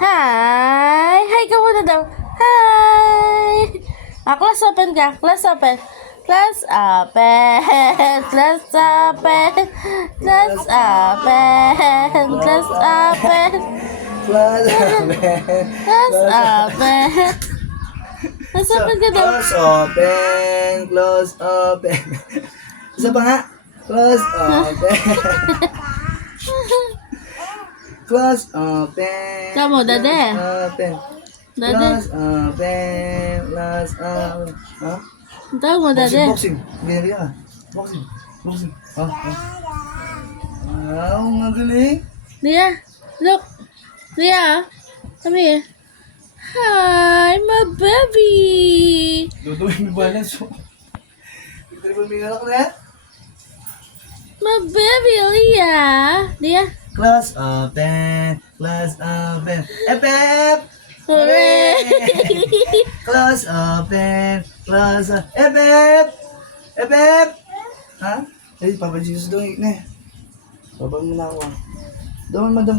Hi! Hi ka muna daw. Hi! Class open ka. Class open. Class open. Class open. Class open. Class open. Class Class open. Class open ka daw. Close open. Close open. Isa pa nga. Close open. Close open. Kamu, dade. Open. Dade. Close open. Close open. Ha? Tahu mo, dade. Boxing. Ganyan ka. Boxing. Boxing. Ha? Wow, magaling. Dia, look. Dia, come here. Hi, my baby. Duduin mo balance. Triple minute ako na. My baby, Leah. Dia. Close open. Close open. Epep! Hooray! Close open. Close open. Epep! Epep! Ha? Ay, Papa Jesus doon. Ne. Babang mo na ako. Doon, madam.